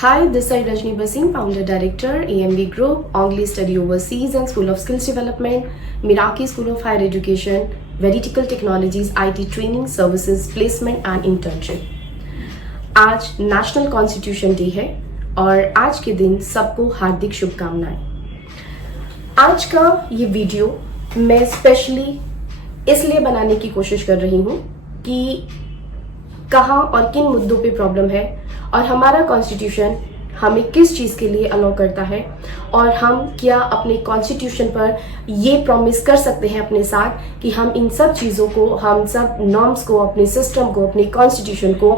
Hi, this is Rajni Basin, Founder Director, AMB Group, Ongli Study Overseas and School of Skills Development, Miraki School of Higher Education, Vertical Technologies, IT Training, Services, Placement and Internship. आज national constitution day है और आज के दिन सबको हार्दिक शुभकामनाएं। आज का ये वीडियो मैं स्पेशली इसलिए बनाने की कोशिश कर रही हूँ कि कहाँ और किन मुद्दों पे प्रॉब्लम है और हमारा कॉन्स्टिट्यूशन हमें किस चीज़ के लिए अलाउ करता है और हम क्या अपने कॉन्स्टिट्यूशन पर ये प्रॉमिस कर सकते हैं अपने साथ कि हम इन सब चीज़ों को, हम सब नॉर्म्स को, अपने सिस्टम को, अपने कॉन्स्टिट्यूशन को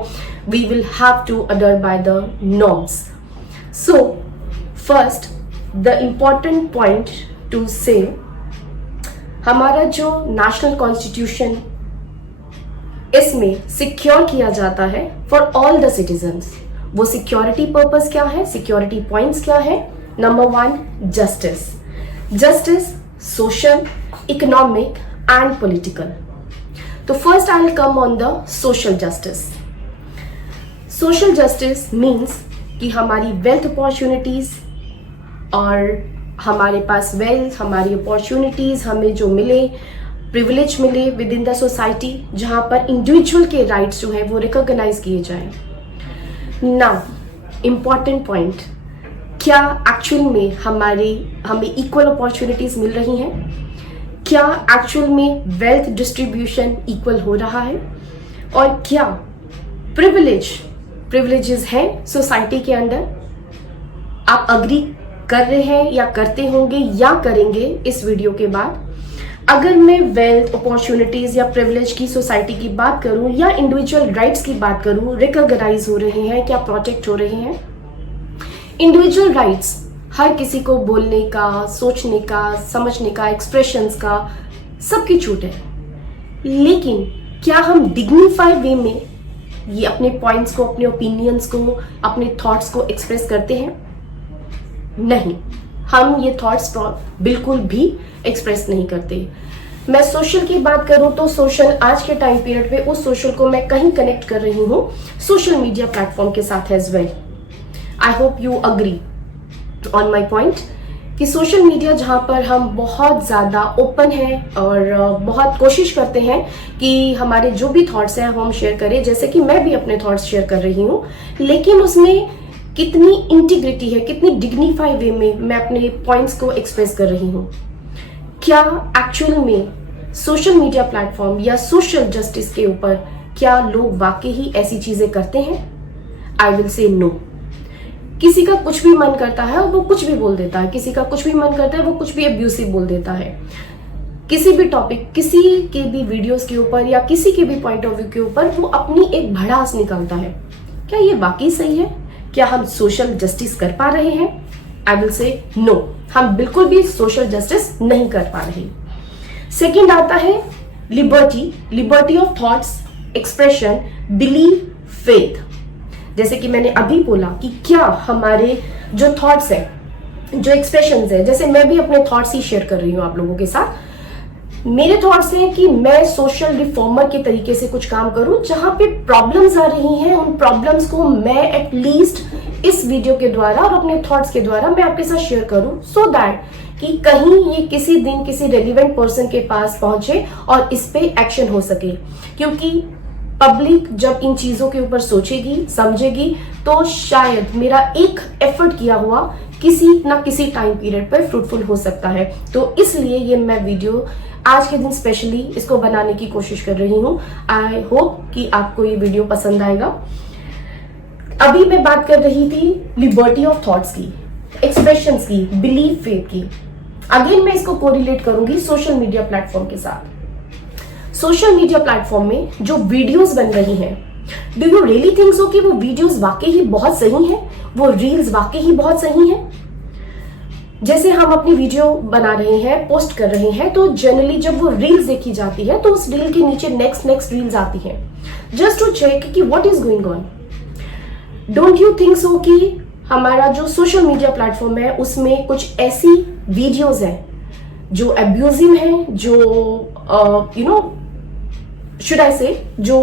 we will have to adhere by the norms. So first the important point to say, हमारा जो नेशनल कॉन्स्टिट्यूशन इसमें सिक्योर किया जाता है फॉर ऑल द सिटीजन्स। वो सिक्योरिटी पर्पस क्या है, सिक्योरिटी पॉइंट्स क्या है? Number 1, justice. Justice social, economic and political. तो first I will come on the social justice. Social justice means कि हमारी वेल्थ अपॉर्चुनिटीज और हमारे पास वेल्थ, हमारी अपॉर्चुनिटीज हमें जो मिले, प्रिविलेज मिले विद इन द सोसाइटी, जहाँ पर इंडिविजुअल के राइट्स जो है वो रिकॉग्नाइज किए जाएं। नाउ इम्पॉर्टेंट पॉइंट, क्या एक्चुअल में हमें इक्वल अपॉर्चुनिटीज मिल रही हैं? क्या एक्चुअल में वेल्थ डिस्ट्रीब्यूशन इक्वल हो रहा है? और क्या प्रिविलेजेस हैं सोसाइटी के अंदर? आप अग्री कर रहे हैं या करते होंगे या करेंगे इस वीडियो के बाद? अगर मैं वेल्थ, अपॉर्चुनिटीज या प्रिविलेज की सोसाइटी की बात करूं या इंडिविजुअल राइट्स की बात करूं, रिकॉग्नाइज हो रहे हैं, क्या प्रोटेक्ट हो रहे हैं? इंडिविजुअल राइट्स हर किसी को बोलने का, सोचने का, समझने का, एक्सप्रेशंस का सबकी छूट है, लेकिन क्या हम डिग्निफाइड वे में ये अपने पॉइंट्स को, अपने ओपिनियंस को, अपने थॉट्स को एक्सप्रेस करते हैं? नहीं, हम ये थॉट्स बिल्कुल भी एक्सप्रेस नहीं करते। मैं सोशल की बात करूं तो सोशल आज के टाइम पीरियड पे उस सोशल को मैं कहीं कनेक्ट कर रही हूं सोशल मीडिया प्लेटफॉर्म के साथ as well. I hope you agree on my point कि सोशल मीडिया जहां पर हम बहुत ज़्यादा ओपन हैं और बहुत कोशिश करते हैं कि हमारे जो भी थॉट्स हैं वो हम शेयर करें, जैसे कि मैं भी अपने थॉट्स शेयर कर रही हूँ, लेकिन उसमें कितनी इंटीग्रिटी है, कितनी डिग्निफाइड वे में मैं अपने पॉइंट्स को एक्सप्रेस कर रही हूँ? क्या एक्चुअल में सोशल मीडिया प्लेटफॉर्म या सोशल जस्टिस के ऊपर क्या लोग वाकई ही ऐसी चीजें करते हैं? I will say no. किसी का कुछ भी मन करता है और वो कुछ भी बोल देता है, किसी का कुछ भी मन करता है वो कुछ भी अब्यूसिव बोल देता है, किसी भी टॉपिक, किसी के भी वीडियोस के ऊपर या किसी के भी पॉइंट ऑफ व्यू के ऊपर वो अपनी एक भड़ास निकालता है। क्या ये वाकई सही है? क्या हम सोशल जस्टिस कर पा रहे हैं? आई विल से नो, हम बिल्कुल भी सोशल जस्टिस नहीं कर पा रहे। सेकेंड आता है liberty of thoughts, expression, believe, faith. जैसे कि मैंने अभी बोला कि क्या हमारे जो थॉट्स है, जो एक्सप्रेशंस है, जैसे मैं भी अपने थॉट्स ही शेयर कर रही हूँ आप लोगों के साथ। मेरे थॉट्स हैं कि मैं सोशल रिफॉर्मर के तरीके से कुछ काम करूं, जहां पे प्रॉब्लम्स आ रही हैं उन प्रॉब्लम्स को मैं एटलीस्ट इस वीडियो के द्वारा और अपने थॉट्स के द्वारा मैं आपके साथ शेयर करूं, सो दैट कि कहीं ये किसी दिन किसी रेलिवेंट पर्सन के पास पहुंचे और इस पे एक्शन हो सके। क्योंकि पब्लिक जब इन चीजों के ऊपर सोचेगी, समझेगी, तो शायद मेरा एक एफर्ट किया हुआ किसी ना किसी टाइम पीरियड पर फ्रूटफुल हो सकता है। तो इसलिए ये मैं वीडियो आज के दिन स्पेशली इसको बनाने की कोशिश कर रही हूँ। आई होप कि आपको ये वीडियो पसंद आएगा। अभी मैं बात कर रही थी लिबर्टी ऑफ थॉट्स की, एक्सप्रेशंस की, बिलीव, फेथ की। अगेन मैं इसको कोरिलेट करूंगी सोशल मीडिया प्लेटफॉर्म के साथ। सोशल मीडिया प्लेटफॉर्म में जो वीडियोस बन रही हैं, do you really think so कि वो वीडियोस वाकई ही बहुत सही हैं? वो रील्स वाकई ही बहुत सही हैं? जैसे हम अपनी वीडियो बना रहे हैं, पोस्ट कर रहे हैं, तो जनरली जब वो रील्स देखी जाती है तो उस रील के नीचे नेक्स्ट रील्स आती हैं, जस्ट टू चेक कि what is going on. Don't you think so कि हमारा जो सोशल मीडिया प्लेटफॉर्म है उसमें कुछ ऐसी वीडियोस हैं जो अब्यूजिव हैं, जो शुड आई से जो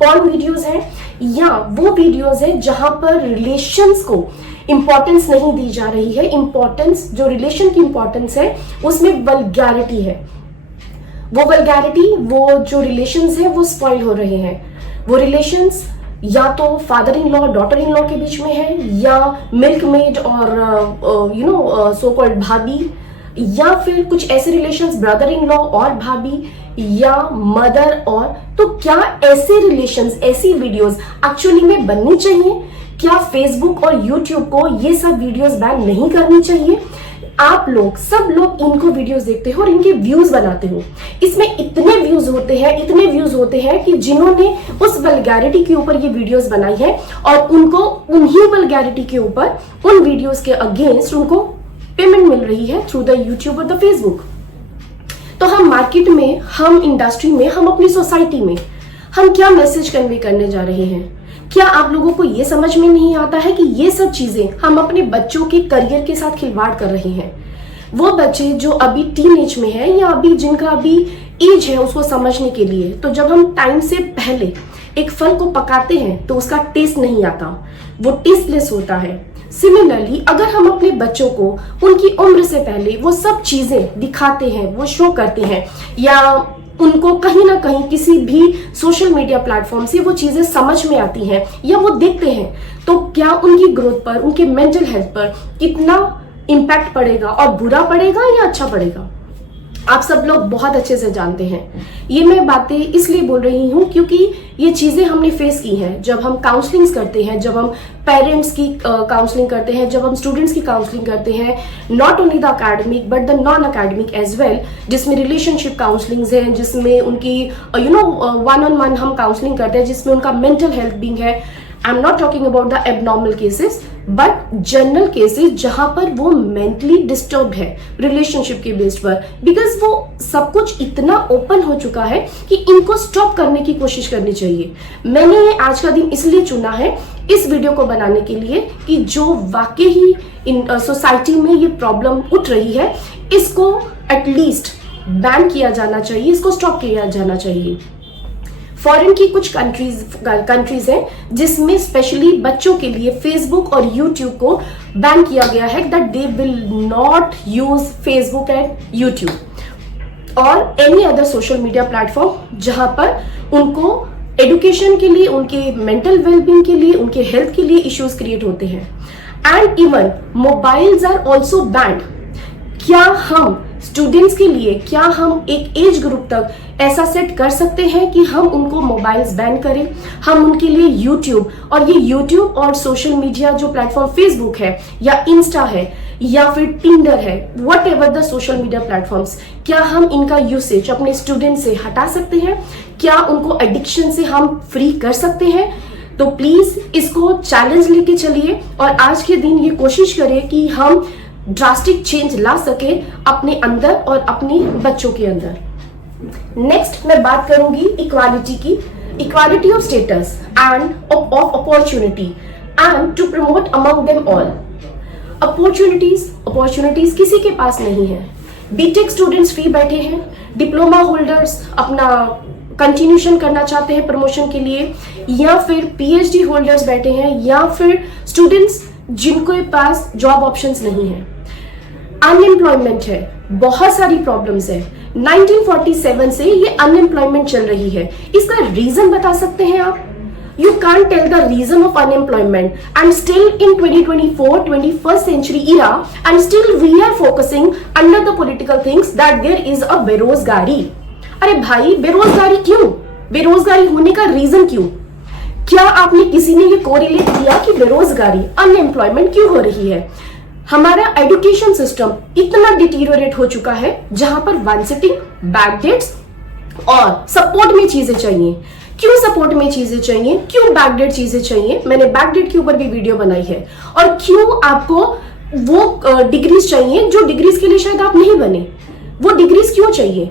पॉर्न वीडियोस हैं या वो वीडियोस हैं जहां पर रिलेशंस को इंपॉर्टेंस नहीं दी जा रही है। इंपॉर्टेंस जो रिलेशन की इंपॉर्टेंस है उसमें वल्गैरिटी है। वो वल्गैरिटी, वो जो रिलेशंस है वो स्पॉइल हो रहे हैं। वो रिलेशंस या तो father in law daughter in law के बीच में है, या मिल्कमेड और सो कॉल्ड भाभी, या फिर कुछ ऐसे रिलेशंस ब्रदर इन लॉ और भाभी, या मदर और। तो क्या ऐसे रिलेशंस, ऐसी वीडियोस एक्चुअली में बननी चाहिए? क्या फेसबुक और यूट्यूब को ये सब वीडियोस बैन नहीं करनी चाहिए? आप लोग सब लोग इनको वीडियोस देखते हो और इनके व्यूज बनाते हो। इसमें इतने व्यूज होते हैं कि जिन्होंने उस वल्गैरिटी के ऊपर ये वीडियोस बनाई है और उनको उन्हीं वल्गैरिटी के ऊपर, उन वीडियोस के अगेंस्ट उनको पेमेंट मिल रही है थ्रू द यूट्यूब और द फेसबुक। तो हम मार्केट में, हम इंडस्ट्री में, हम अपनी सोसाइटी में हम क्या मैसेज कन्वे करने जा रहे हैं? क्या आप लोगों को ये समझ में नहीं आता है कि ये सब चीजें हम अपने बच्चों के करियर के साथ खिलवाड़ कर रहे हैं? वो बच्चे जो अभी टीनेज में है या अभी जिनका अभी एज है उसको समझने के लिए, तो जब हम टाइम से पहले एक फल को पकाते हैं तो उसका टेस्ट नहीं आता, वो टेस्टलेस होता है। सिमिलरली अगर हम अपने बच्चों को उनकी उम्र से पहले वो सब चीजें दिखाते हैं, वो शो करते हैं, या उनको कहीं ना कहीं किसी भी सोशल मीडिया प्लेटफॉर्म से वो चीजें समझ में आती हैं या वो देखते हैं, तो क्या उनकी ग्रोथ पर, उनके मेंटल हेल्थ पर कितना इम्पैक्ट पड़ेगा, और बुरा पड़ेगा या अच्छा पड़ेगा? आप सब लोग बहुत अच्छे से जानते हैं। ये मैं बातें इसलिए बोल रही हूँ क्योंकि ये चीजें हमने फेस की हैं। जब हम काउंसलिंग्स करते हैं, जब हम पेरेंट्स की काउंसलिंग करते हैं, जब हम स्टूडेंट्स की काउंसलिंग करते हैं, not only the academic but the non academic as well, जिसमें रिलेशनशिप काउंसलिंग्स हैं, जिसमें उनकी वन ऑन वन हम काउंसलिंग करते हैं, जिसमें उनका मेंटल हेल्थ बीइंग है। I am not talking about the abnormal cases but general cases जहां पर वो मेंटली डिस्टर्ब है रिलेशनशिप के बेस पर, बिकॉज वो सब कुछ इतना ओपन हो चुका है कि इनको स्टॉप करने की कोशिश करनी चाहिए। मैंने ये आज का दिन इसलिए चुना है इस वीडियो को बनाने के लिए कि जो वाकई ही इन सोसाइटी में ये प्रॉब्लम उठ रही है, इसको एटलीस्ट बैन किया जाना चाहिए, इसको स्टॉप किया जाना चाहिए। फॉरेन की कुछ कंट्रीज हैं जिसमें स्पेशली बच्चों के लिए फेसबुक और यूट्यूब को बैन किया गया है, that they will not use Facebook and YouTube और any other social media platform जहां पर उनको एजुकेशन के लिए, उनके मेंटल वेलबींग के लिए, उनके हेल्थ के लिए इश्यूज क्रिएट होते हैं। And even mobiles are also banned. क्या हम स्टूडेंट्स के लिए, क्या हम एक एज ग्रुप तक ऐसा सेट कर सकते हैं कि हम उनको मोबाइल्स बैन करें? हम उनके लिए यूट्यूब, और ये यूट्यूब और सोशल मीडिया जो प्लेटफॉर्म फेसबुक है या इंस्टा है या फिर टिंडर है, what ever the social media platforms, क्या हम इनका यूसेज अपने स्टूडेंट से हटा सकते हैं? क्या उनको एडिक्शन से हम फ्री कर सकते हैं? तो प्लीज इसको चैलेंज लेके चलिए और आज के दिन ये कोशिश करें कि हम ड्रास्टिक चेंज ला सके अपने अंदर और अपने बच्चों के अंदर। नेक्स्ट मैं बात करूंगी इक्वालिटी की, equality of status and of opportunity and to promote among them all. Opportunities किसी के पास नहीं है। बीटेक स्टूडेंट्स फ्री बैठे हैं, डिप्लोमा होल्डर्स अपना कंटिन्यूशन करना चाहते हैं प्रमोशन के लिए, या फिर पीएचडी होल्डर्स बैठे हैं, या फिर स्टूडेंट्स जिनके पास जॉब ऑप्शंस नहीं है। अनएम्प्लॉयमेंट है, बहुत सारी प्रॉब्लम्स है। 1947 से ये अनएम्प्लॉयमेंट चल रही है। इसका रीजन बता सकते हैं आप? You can't tell the reason of unemployment, and still in 2024, 21st century era, and still we are focusing under the political things that there is a बेरोजगारी। अरे भाई, बेरोजगारी क्यों? बेरोजगारी होने का रीजन क्यों? क्या आपने किसी ने ये कोरिलेट किया कि बेरोजगारी, अनएम्प्लॉयमेंट क्यों हो रही है? हमारा एजुकेशन सिस्टम इतना डिटीरियोरेट हो चुका है जहां पर वन सिटिंग, बैकडेट्स और सपोर्ट में चीजें चाहिए। क्यों सपोर्ट में चीजें चाहिए? क्यों बैकडेट चीजें चाहिए? मैंने बैकडेट के ऊपर भी वीडियो बनाई है। और क्यों आपको वो डिग्रीज चाहिए जो डिग्रीज के लिए शायद आप नहीं बने? वो डिग्रीज क्यों चाहिए?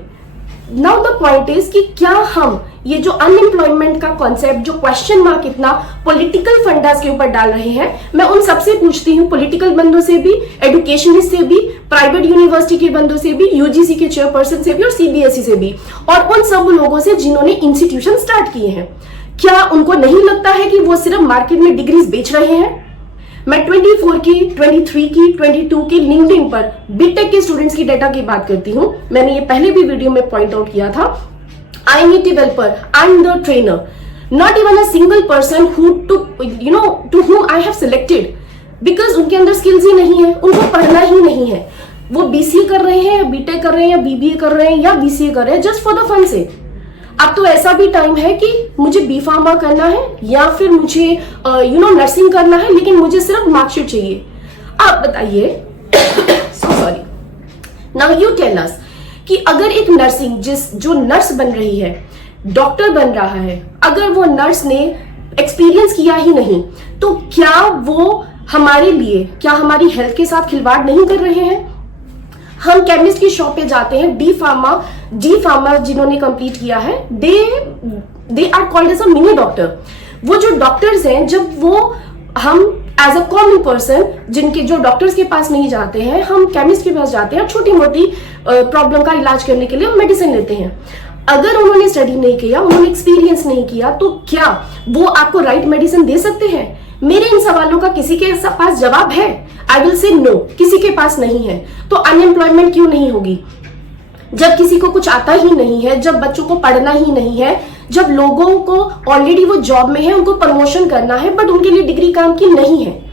नाउ द पॉइंट इज कि क्या हम ये जो अनएम्प्लॉयमेंट का कॉन्सेप्ट, जो क्वेश्चन मार्क इतना पॉलिटिकल फंडास के ऊपर डाल रहे हैं, मैं उन सबसे पूछती हूँ, पॉलिटिकल बंदों से भी, एडुकेशनिस्ट से भी, प्राइवेट यूनिवर्सिटी के बंदों से भी, यूजीसी के चेयरपर्सन से भी और सीबीएसई से भी, और उन सब लोगों से जिन्होंने इंस्टीट्यूशन स्टार्ट किए हैं। क्या उनको नहीं लगता है कि वो सिर्फ मार्केट में डिग्रीज बेच रहे हैं? मैं 24 की, 23 की, 22 की लिंक्डइन पर बीटेक के स्टूडेंट्स की डेटा की बात करती हूँ। मैंने ये पहले भी वीडियो में पॉइंट आउट किया था। I am a developer, I am the trainer, not even a single person who to whom I have selected, because उनके अंदर स्किल्स ही नहीं है, उनको पढ़ना ही नहीं है। वो बीसीए कर रहे हैं, या बीटेक कर रहे हैं, या बीबीए कर रहे हैं, या बीसीए कर रहे हैं जस्ट फॉर द फन से। अब तो ऐसा भी टाइम है कि मुझे बी फार्मा करना है या फिर मुझे नर्सिंग करना है, लेकिन मुझे सिर्फ मार्कशीट चाहिए। आप बताइए sorry, now you tell us कि अगर एक नर्सिंग जो नर्स बन रही है, डॉक्टर बन रहा है, अगर वो नर्स ने एक्सपीरियंस किया ही नहीं, तो क्या वो हमारे लिए, क्या हमारी हेल्थ के साथ खिलवाड़ नहीं कर रहे हैं? हम केमिस्ट की शॉप पे जाते हैं, डी फार्मा जिन्होंने कंप्लीट किया है, they are called as a mini doctor. वो जो डॉक्टर्स हैं, जब वो हम एज अ कॉमन पर्सन, जिनके जो डॉक्टर्स के पास नहीं जाते हैं, हम केमिस्ट के पास जाते हैं, छोटी मोटी प्रॉब्लम का इलाज करने के लिए हम मेडिसिन लेते हैं। अगर उन्होंने स्टडी नहीं किया, उन्होंने एक्सपीरियंस नहीं किया, तो क्या वो आपको राइट मेडिसिन दे सकते हैं? मेरे इन सवालों का किसी के पास जवाब है? आई विल से नो, किसी के पास नहीं है। तो अनएम्प्लॉयमेंट क्यों नहीं होगी? जब किसी को कुछ आता ही नहीं है, जब बच्चों को पढ़ना ही नहीं है, जब लोगों को ऑलरेडी वो जॉब में है, उनको प्रमोशन करना है, बट उनके लिए डिग्री काम की नहीं है।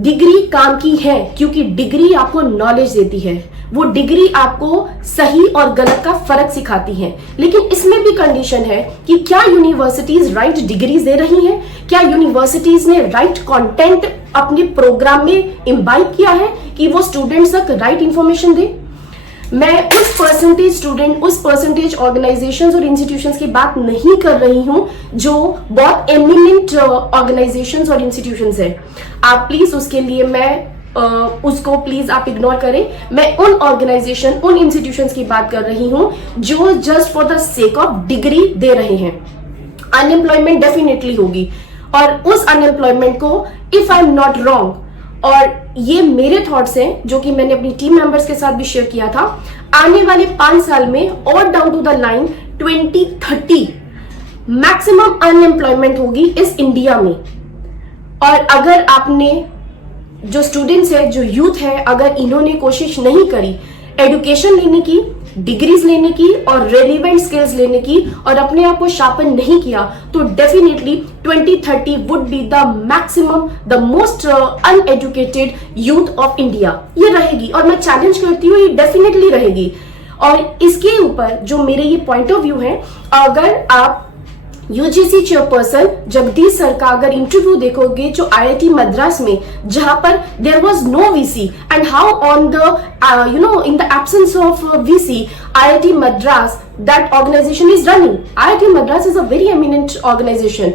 डिग्री काम की है क्योंकि डिग्री आपको नॉलेज देती है, वो डिग्री आपको सही और गलत का फर्क सिखाती है। लेकिन इसमें भी कंडीशन है कि क्या यूनिवर्सिटीज राइट डिग्रीज दे रही हैं? क्या यूनिवर्सिटीज ने राइट कंटेंट अपने प्रोग्राम में इम्बाइब किया है कि वो स्टूडेंट्स तक राइट इंफॉर्मेशन दे? मैं उस परसेंटेज स्टूडेंट, उस परसेंटेज ऑर्गेनाइजेशंस और इंस्टीट्यूशंस की बात नहीं कर रही हूं जो बहुत एमिनेंट ऑर्गेनाइजेशंस और इंस्टीट्यूशंस है। आप प्लीज उसके लिए उसको प्लीज आप इग्नोर करें। मैं उन ऑर्गेनाइजेशन, उन इंस्टीट्यूशंस की बात कर रही हूं जो just for the sake of degree दे रहे हैं। अनएम्प्लॉयमेंट डेफिनेटली होगी, और उस अनएम्प्लॉयमेंट को, if I am not wrong, और ये मेरे थॉट्स हैं जो कि मैंने अपनी टीम मेंबर्स के साथ भी शेयर किया था, आने वाले 5 साल में और down to the line 2030 maximum unemployment होगी इस इंडिया में। और अगर आपने, जो स्टूडेंट्स है, जो यूथ है, अगर इन्होंने कोशिश नहीं करी एडुकेशन लेने की, डिग्रीज लेने की और रेलिवेंट स्किल्स लेने की, और अपने आप को शार्पन नहीं किया, तो definitely 2030 would be the maximum, the most uneducated youth of India. ये रहेगी, और मैं चैलेंज करती हूँ, ये डेफिनेटली रहेगी। और इसके ऊपर जो मेरे ये पॉइंट ऑफ व्यू है, अगर आप यूजीसी चेयरपर्सन जगदीश सर का अगर इंटरव्यू देखोगे, जो आईआईटी मद्रास में, जहां पर there was no VC, and how on the in the absence of VC, IIT Madras, that organization is running. IIT Madras is a very eminent organization.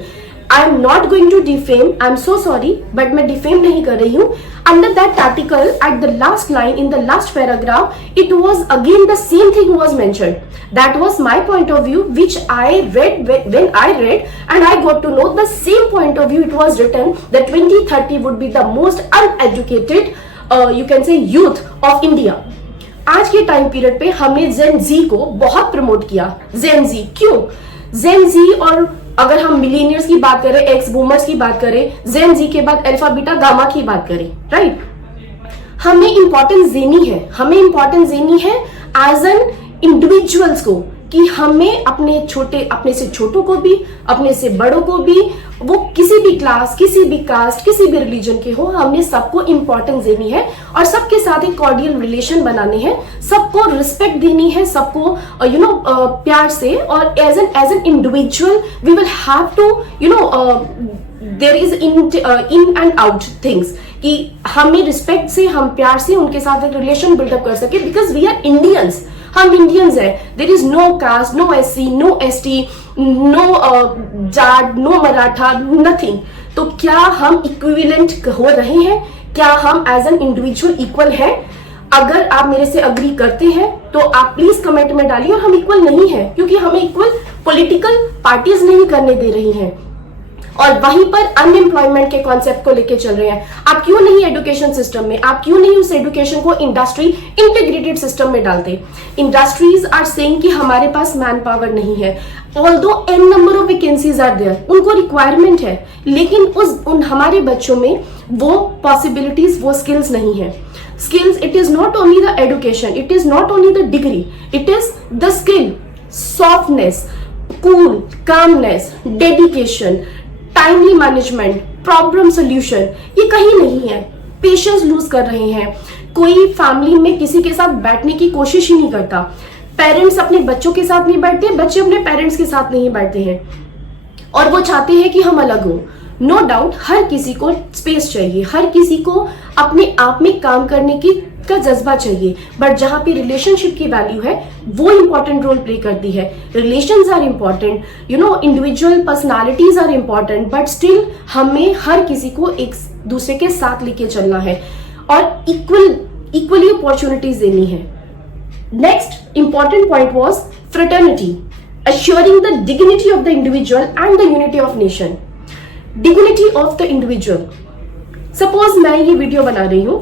I am not going to defame, I am so sorry, but मैं defame नहीं कर रही हूँ. Under that article, at the last line, in the last paragraph, it was again the same thing was mentioned. That was my point of view, which I read when I read, and I got to know the same point of view. It was written that 2030 would be the most uneducated, you can say, youth of India. आज के time period पे हमने जेन जी को बहुत promote किया। जेन जी क्यों? जेन जी, और अगर हम मिलीनियर्स की बात करें, एक्स बूमर्स की बात करें, जेन जी के बाद अल्फा बीटा गामा की बात करें, राइट? हमें इंपॉर्टेंस देनी है, हमें इंपॉर्टेंस देनी है एज एन इंडिविजुअल्स को, कि हमें अपने से छोटों को भी, अपने से बड़ों को भी, वो किसी भी क्लास, किसी भी कास्ट, किसी भी रिलीजन के हो, हमने सबको इंपॉर्टेंस देनी है और सबके साथ एक कॉर्डियल रिलेशन बनाने हैं, सबको रिस्पेक्ट देनी है, सबको प्यार से, और as an individual we will have to there is in and out things, कि हमें रिस्पेक्ट से, हम प्यार से उनके साथ एक रिलेशन बिल्डअप कर सके, बिकॉज वी आर इंडियंस, हम इंडियंस हैं। There is no caste, no SC, no ST, no Jat, no Maratha, nothing. तो क्या हम इक्विवेलेंट हो रहे हैं? क्या हम एज एन इंडिविजुअल इक्वल हैं? अगर आप मेरे से अग्री करते हैं तो आप प्लीज कमेंट में डालिए। और हम इक्वल नहीं है क्योंकि हमें इक्वल पॉलिटिकल पार्टीज नहीं करने दे रही हैं, और वहीं पर अनएम्प्लॉयमेंट के कॉन्सेप्ट को लेके चल रहे हैं। आप क्यों नहीं एजुकेशन सिस्टम में, आप क्यों नहीं उस एजुकेशन को इंडस्ट्री इंटीग्रेटेड सिस्टम में डालते? इंडस्ट्रीज आर सेइंग कि हमारे पास मैन पावर नहीं है, although an number of vacancies are there, उनको रिक्वायरमेंट है, लेकिन उन हमारे बच्चों में वो पॉसिबिलिटीज, वो स्किल्स नहीं है। Skills, it is not only the education, it is not only the degree, it is the skill, softness, cool, calmness, dedication, timely management, problem solution, ये कहीं नहीं है। Patience lose कर रहे हैं। कोई फैमिली में किसी के साथ बैठने की कोशिश ही नहीं करता। पेरेंट्स अपने बच्चों के साथ नहीं बैठते, बच्चे अपने पेरेंट्स के साथ नहीं बैठते हैं, और वो चाहते हैं कि हम अलग हो। नो डाउट हर किसी को स्पेस चाहिए, हर किसी को अपने आप में काम करने की का जज्बा चाहिए, बट जहां पे रिलेशनशिप की वैल्यू है वो इंपॉर्टेंट रोल प्ले करती है। Relations are important, individual personalities are important, but still हमें हर किसी को एक दूसरे के साथ लेके चलना है और इक्वली अपॉर्चुनिटीज देनी है। Next important point was fraternity, assuring the dignity of the individual and the unity of nation. Dignity of the individual. Suppose मैं ये वीडियो बना रही हूँ,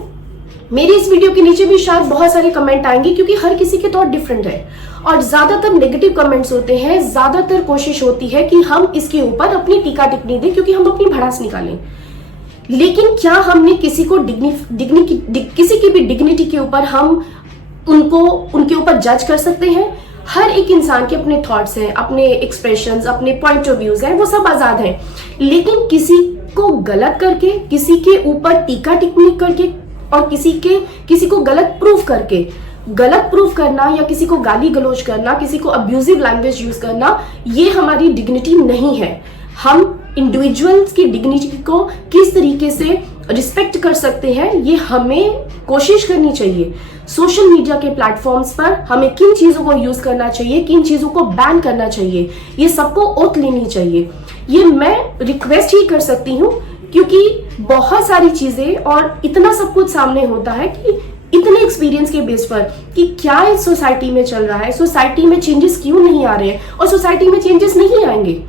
मेरी इस वीडियो के नीचे भी शायद बहुत सारे कमेंट आएंगे क्योंकि हर किसी के थॉट डिफरेंट है, और ज्यादातर नेगेटिव कमेंट्स होते हैं। ज्यादातर कोशिश होती है कि हम इसके ऊपर अपनी टीका टिप्पणी दें क्योंकि हम अपनी भड़ास निकालें। लेकिन क्या हमने किसी को किसी की भी डिग्निटी के ऊपर हम उनके ऊपर जज कर सकते हैं? हर एक इंसान के अपने थॉट्स हैं, अपने एक्सप्रेशंस, अपने पॉइंट ऑफ व्यूज हैं, वो सब आजाद हैं। लेकिन किसी को गलत करके, किसी के ऊपर टीका टिप्पणी करके, और किसी को गलत प्रूफ करना या किसी को गाली गलौज करना, किसी को अब्यूजिव लैंग्वेज यूज करना, ये हमारी डिग्निटी नहीं है। हम इंडिविजुअल्स की डिग्निटी को किस तरीके से रिस्पेक्ट कर सकते हैं, ये हमें कोशिश करनी चाहिए। सोशल मीडिया के प्लेटफॉर्म्स पर हमें किन चीजों को यूज करना चाहिए, किन चीजों को बैन करना चाहिए, ये सबको ओथ लेनी चाहिए। ये मैं रिक्वेस्ट ही कर सकती हूँ क्योंकि बहुत सारी चीजें और इतना सब कुछ सामने होता है कि इतने एक्सपीरियंस के बेस पर कि क्या इस सोसाइटी में चल रहा है, सोसाइटी में चेंजेस क्यों नहीं आ रहे हैं, और सोसाइटी में चेंजेस नहीं आएंगे।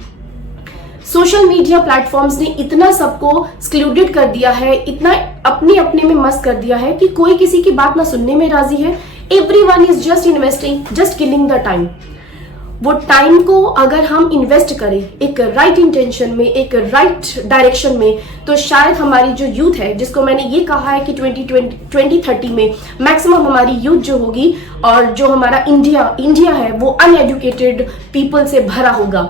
सोशल मीडिया प्लेटफॉर्म्स ने इतना सबको एक्सक्लूडेड कर दिया है, इतना अपने में मस्त कर दिया है कि कोई किसी की बात ना सुनने में राजी है। Everyone is just investing, just killing the time. वो टाइम को अगर हम इन्वेस्ट करें एक राइट इंटेंशन में, एक राइट डायरेक्शन में, तो शायद हमारी जो यूथ है, जिसको मैंने ये कहा है कि 2030 में मैक्सिमम हमारी यूथ जो होगी, और जो हमारा इंडिया है वो अनएजुकेटेड पीपल से भरा होगा,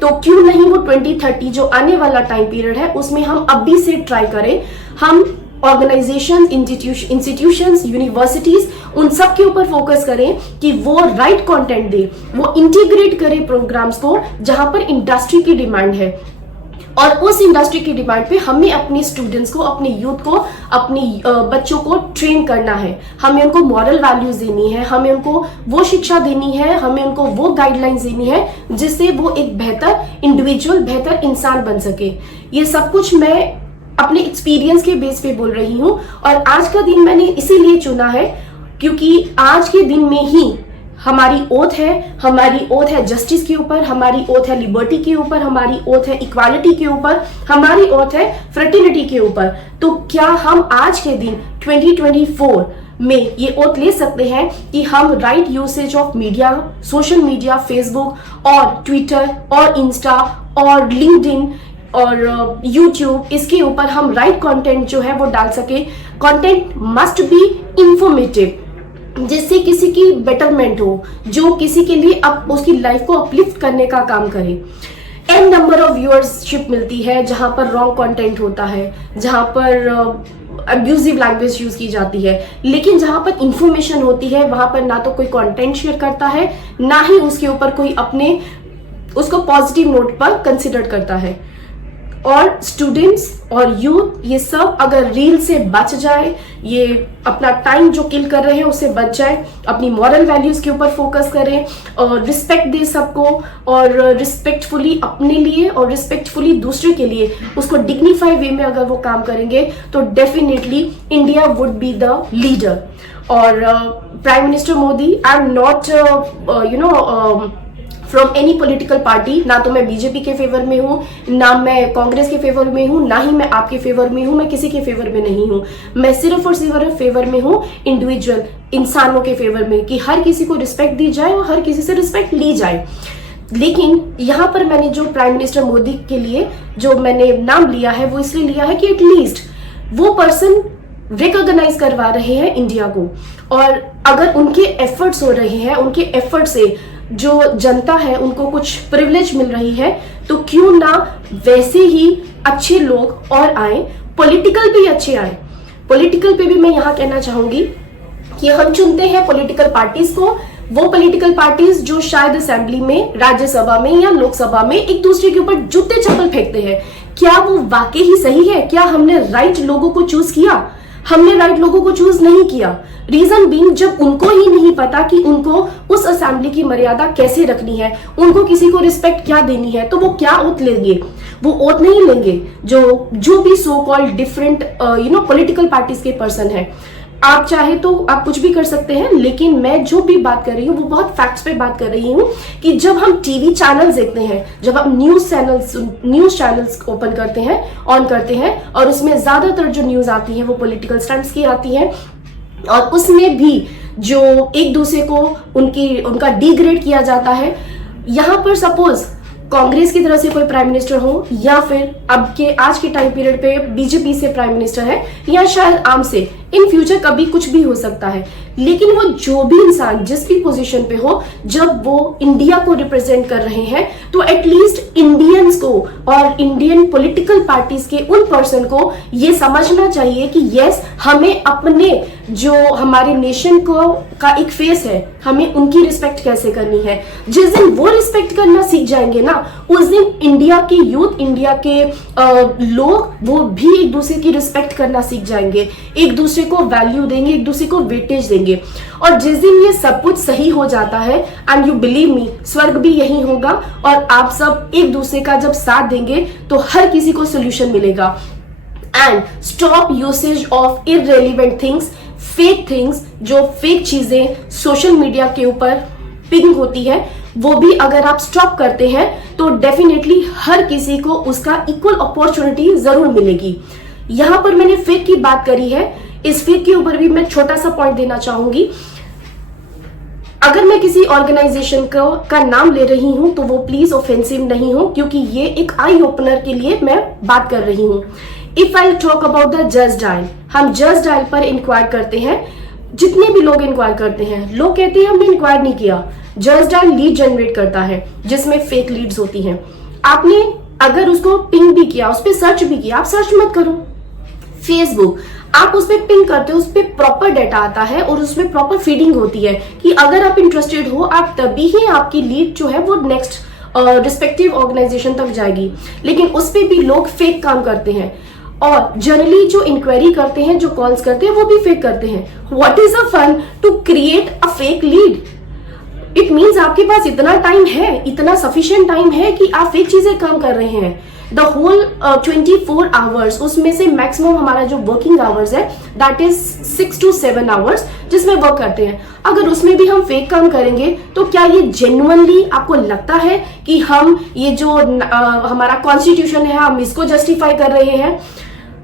तो क्यों नहीं वो 2030 जो आने वाला टाइम पीरियड है उसमें हम अभी से ट्राई करें। हम ऑर्गेनाइजेशन, इंस्टीट्यूशंस, यूनिवर्सिटीज, उन सब के ऊपर फोकस करें कि वो राइट कंटेंट दे, वो इंटीग्रेट करें प्रोग्राम्स को जहां पर इंडस्ट्री की डिमांड है, और उस इंडस्ट्री की डिमांड पे हमें अपने स्टूडेंट्स को, अपने यूथ को, अपने बच्चों को ट्रेन करना है। हमें उनको मॉरल वैल्यूज देनी है, हमें उनको वो शिक्षा देनी है, हमें उनको वो गाइडलाइंस देनी है जिससे वो एक बेहतर इंडिविजुअल, बेहतर इंसान बन सके। ये सब कुछ मैं अपने एक्सपीरियंस के बेस पे बोल रही हूँ, और आज का दिन मैंने इसीलिए चुना है क्योंकि आज के दिन में ही हमारी ओथ है जस्टिस के ऊपर, हमारी ओथ है लिबर्टी के ऊपर, हमारी ओथ है इक्वालिटी के ऊपर, हमारी ओथ है फ्रेटर्निटी के ऊपर। तो क्या हम आज के दिन 2024 में ये ओथ ले सकते हैं कि हम right usage of media, social media, Facebook और ट्विटर और इंस्टा और लिंक्डइन और यूट्यूब, इसके ऊपर हम राइट कंटेंट जो है वो डाल सके। कंटेंट मस्ट बी इंफॉर्मेटिव, जिससे किसी की बेटरमेंट हो, जो किसी के लिए उसकी लाइफ को अपलिफ्ट करने का काम करे। एन नंबर ऑफ व्यूअरशिप मिलती है जहां पर रॉन्ग कंटेंट होता है, जहां पर अब्यूजिव लैंग्वेज यूज की जाती है, लेकिन जहां पर इंफॉर्मेशन होती है वहां पर ना तो कोई कंटेंट शेयर करता है, ना ही उसके ऊपर कोई उसको पॉजिटिव नोट पर कंसिडर करता है। और स्टूडेंट्स और यूथ ये सब अगर रील से बच जाए, ये अपना टाइम जो किल कर रहे हैं उससे बच जाए, अपनी मॉरल वैल्यूज के ऊपर फोकस करें और रिस्पेक्ट दे सबको, और रिस्पेक्टफुली अपने लिए और रिस्पेक्टफुली दूसरे के लिए उसको डिग्निफाई वे में अगर वो काम करेंगे तो definitely India would be the leader. और prime minister Modi, I am not from any political party, ना तो मैं बीजेपी के फेवर में हूँ, ना मैं कांग्रेस के फेवर में हूँ, ना ही मैं आपके फेवर में हूँ, मैं किसी के फेवर में नहीं हूँ। मैं सिर्फ और सिर्फ फेवर में हूँ इंडिविजुअल इंसानों के फेवर में, कि हर किसी को रिस्पेक्ट दी जाए और हर किसी से रिस्पेक्ट ली जाए। लेकिन यहाँ पर मैंने जो प्राइम मिनिस्टर मोदी के लिए जो मैंने नाम लिया है वो इसलिए लिया है कि एटलीस्ट वो पर्सन रिकॉग्नाइज करवा रहे हैं इंडिया को, और अगर उनके एफर्ट्स हो रहे हैं, उनके एफर्ट से जो जनता है उनको कुछ प्रिविलेज मिल रही है, तो क्यों ना वैसे ही अच्छे लोग और आए, पॉलिटिकल भी अच्छे आए। पॉलिटिकल पे भी मैं यहाँ कहना चाहूंगी कि हम चुनते हैं पॉलिटिकल पार्टीज को, वो पॉलिटिकल पार्टीज जो शायद असेंबली में, राज्यसभा में या लोकसभा में एक दूसरे के ऊपर जूते चप्पल फेंकते हैं। क्या वो वाकई ही सही है? क्या हमने राइट लोगों को चूज किया? हमने राइट लोगों को चूज नहीं किया। रीजन बीइंग, जब उनको ही नहीं पता कि उनको उस असेंबली की मर्यादा कैसे रखनी है, उनको किसी को रिस्पेक्ट क्या देनी है, तो वो क्या ओथ लेंगे? वो ओथ नहीं लेंगे जो भी so called different political parties के पर्सन है। आप चाहे तो आप कुछ भी कर सकते हैं, लेकिन मैं जो भी बात कर रही हूँ वो बहुत फैक्ट्स पे बात कर रही हूँ कि जब हम टीवी चैनल्स देखते हैं, जब हम न्यूज चैनल्स ओपन करते हैं, ऑन करते हैं, और उसमें ज्यादातर जो न्यूज आती है वो पॉलिटिकल स्टंट्स की आती है, और उसमें भी जो एक दूसरे को उनका डिग्रेड किया जाता है। यहाँ पर सपोज कांग्रेस की तरफ से कोई प्राइम मिनिस्टर हो, या फिर आज के टाइम पीरियड पे बीजेपी से प्राइम मिनिस्टर है, या शायद आम से, इन फ्यूचर कभी कुछ भी हो सकता है। लेकिन वो जो भी इंसान जिस भी पोजीशन पे हो, जब वो इंडिया को रिप्रेजेंट कर रहे हैं, तो एटलीस्ट इंडियंस को और इंडियन पॉलिटिकल पार्टीज के उन पर्सन को ये समझना चाहिए कि यस, हमें अपने जो हमारे नेशन का एक फेस है, हमें उनकी रिस्पेक्ट कैसे करनी है। जिस दिन वो रिस्पेक्ट करना सीख जाएंगे ना, उस दिन इंडिया की यूथ, इंडिया के लोग, वो भी एक दूसरे की रिस्पेक्ट करना सीख जाएंगे, एक दूसरे को वैल्यू देंगे, एक दूसरे को वेटेज देंगे। और जिस दिन ये सब कुछ सही हो जाता है, एंड यू बिलीव मी, स्वर्ग भी यही होगा, और आप सब एक दूसरे का जब साथ देंगे तो हर किसी को सोल्यूशन मिलेगा। And stop usage of irrelevant things, fake things, जो फेक चीजें सोशल मीडिया के ऊपर पिंग होती है, वो भी अगर आप स्टॉप करते हैं तो डेफिनेटली हर किसी को उसका इक्वल अपॉर्चुनिटी जरूर मिलेगी। यहां पर मैंने फेक की बात करी है, इस फेक के ऊपर भी मैं छोटा सा पॉइंट देना चाहूंगी। अगर मैं किसी ऑर्गेनाइजेशन का नाम ले रही हूं तो वो प्लीज ऑफेंसिव नहीं हो, क्योंकि ये एक आई ओपनर के लिए मैं बात कर रही हूं। If I talk about the just dial, हम जस्ट डायल पर इंक्वायर करते हैं, जितने भी लोग इंक्वायर करते हैं, लोग कहते हैं हमने इंक्वायर नहीं किया। जस्ट डायल लीड जनरेट करता है, जिसमें फेक लीड्स होती हैं। आपने अगर उसको पिंग भी किया, उस पर सर्च भी किया, आप सर्च मत करो। फेसबुक आप उस पर पिंग करते हो, उस पर प्रॉपर डाटा आता है और उसमें प्रॉपर फीडिंग होती है कि अगर आप इंटरेस्टेड हो, आप तभी ही आपकी लीड जो है वो नेक्स्ट रिस्पेक्टिव ऑर्गेनाइजेशन तक जाएगी। लेकिन उस पर भी लोग फेक काम करते हैं, और जनरली जो इंक्वायरी करते हैं, जो कॉल्स करते हैं, वो भी फेक करते हैं। What is a fun to create a fake lead? It means आपके पास इतना टाइम है, इतना सफिशिएंट टाइम है कि आप फेक चीजें काम कर रहे हैं। द होल 24 आवर्स, उसमें से मैक्सिमम हमारा जो वर्किंग आवर्स है दैट इज 6 to 7 आवर्स जिसमें वर्क करते हैं। अगर उसमें भी हम फेक काम करेंगे तो क्या ये जेन्युइनली आपको लगता है कि हम ये जो हमारा कॉन्स्टिट्यूशन है, हम इसको जस्टिफाई कर रहे हैं?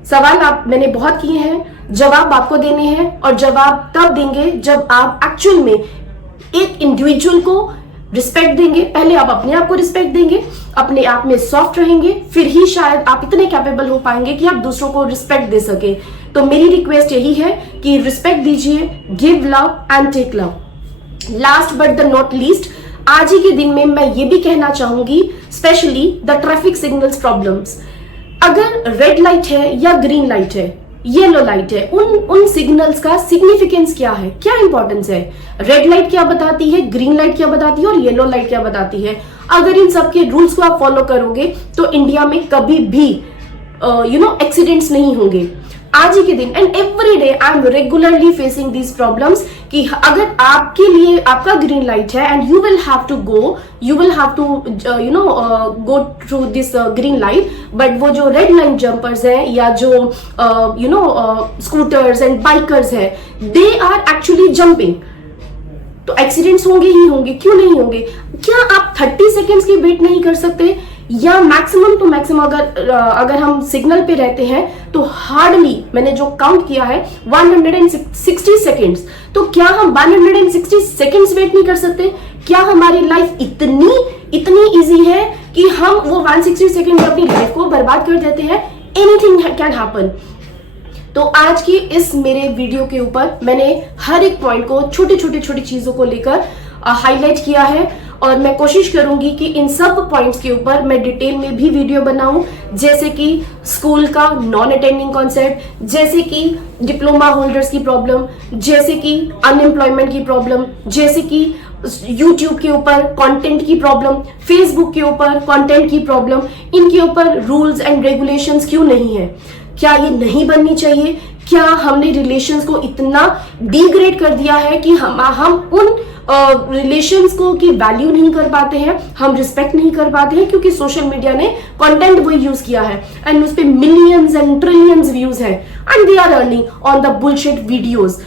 सवाल मैंने बहुत किए हैं, जवाब आपको देने हैं, और जवाब तब देंगे जब आप एक्चुअल में एक इंडिविजुअल को रिस्पेक्ट देंगे। पहले आप अपने आप को रिस्पेक्ट देंगे, अपने आप में सॉफ्ट रहेंगे, फिर ही शायद आप इतने कैपेबल हो पाएंगे कि आप दूसरों को रिस्पेक्ट दे सके। तो मेरी रिक्वेस्ट यही है कि रिस्पेक्ट दीजिए, give love and take love. Last but the not least, आज ही के दिन में मैं ये भी कहना चाहूंगी, specially the traffic signals problems. अगर रेड लाइट है या ग्रीन लाइट है, येलो लाइट है, उन सिग्नल्स का सिग्निफिकेंस क्या है, क्या इंपॉर्टेंस है? रेड लाइट क्या बताती है, ग्रीन लाइट क्या बताती है, और येलो लाइट क्या बताती है? अगर इन सब के रूल्स को आप फॉलो करोगे तो इंडिया में कभी भी एक्सीडेंट्स नहीं होंगे आज ही के दिन। And every day I am regularly facing these problems कि अगर आपके लिए आपका ग्रीन लाइट है and you will have to go through this green light, but वो जो रेड लाइन जंपर्स हैं या जो स्कूटर्स एंड बाइकर्स हैं, दे आर एक्चुअली जंपिंग, तो एक्सीडेंट्स होंगे ही होंगे, क्यों नहीं होंगे? क्या आप 30 सेकेंड्स की वेट नहीं कर सकते? या मैक्सिमम टू मैक्सिमम अगर हम सिग्नल पे रहते हैं तो हार्डली मैंने जो काउंट किया है 160 सेकेंड्स, तो क्या हम 160 सेकेंड्स वेट नहीं कर सकते? क्या हमारी लाइफ इतनी इजी है कि हम वो 160 सेकेंड में अपनी लाइफ को बर्बाद कर देते हैं? Anything can happen. तो आज की इस मेरे वीडियो के ऊपर मैंने हर एक पॉइंट को छोटी चीजों को लेकर हाईलाइट किया है और मैं कोशिश करूंगी कि इन सब पॉइंट्स के ऊपर मैं डिटेल में भी वीडियो बनाऊं, जैसे कि स्कूल का नॉन अटेंडिंग कॉन्सेप्ट, जैसे कि डिप्लोमा होल्डर्स की प्रॉब्लम, जैसे कि अनएम्प्लॉयमेंट की प्रॉब्लम, जैसे कि यूट्यूब के ऊपर कंटेंट की प्रॉब्लम, फेसबुक के ऊपर कंटेंट की प्रॉब्लम, इनके ऊपर रूल्स एंड रेगुलेशंस क्यों नहीं है, क्या ये नहीं बननी चाहिए? क्या हमने रिलेशंस को इतना डिग्रेड कर दिया है कि हम उन रिलेशंस को की वैल्यू नहीं कर पाते हैं, हम रिस्पेक्ट नहीं कर पाते हैं, क्योंकि सोशल मीडिया ने कंटेंट वही यूज किया है एंड उस पे मिलियंस एंड ट्रिलियंस व्यूज हैं and they are earning on the bullshit videos.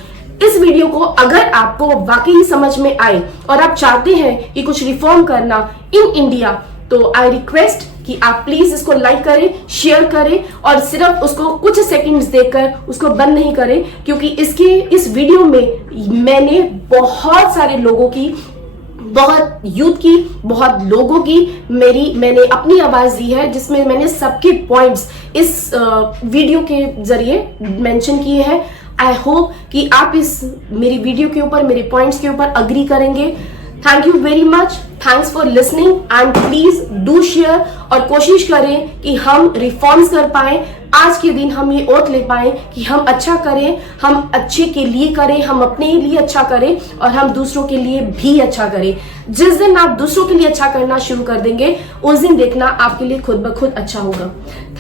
इस वीडियो को अगर आपको वाकई समझ में आए और आप चाहते हैं कि कुछ रिफॉर्म करना इन इंडिया, तो आई रिक्वेस्ट कि आप प्लीज इसको लाइक करें, शेयर करें और सिर्फ उसको कुछ सेकंड्स देकर उसको बंद नहीं करें, क्योंकि इस वीडियो में मैंने बहुत सारे लोगों की, बहुत यूथ की, बहुत लोगों की मैंने अपनी आवाज दी है, जिसमें मैंने सबके पॉइंट्स इस वीडियो के जरिए मेंशन किए हैं। आई होप कि आप इस मेरी वीडियो के ऊपर, मेरे पॉइंट्स के ऊपर अग्री करेंगे। Thank you very much, thanks for listening and please do share और कोशिश करें कि हम रिफॉर्म्स कर पाए। आज के दिन हम ये ओथ ले पाए कि हम अच्छा करें, हम अच्छे के लिए करें, हम अपने लिए अच्छा करें और हम दूसरों के लिए भी अच्छा करें। जिस दिन आप दूसरों के लिए अच्छा करना शुरू कर देंगे, उस दिन देखना आपके लिए खुद ब खुद अच्छा होगा।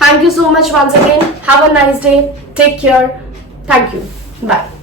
Thank you so much once again, have a nice day, take care, thank you, bye.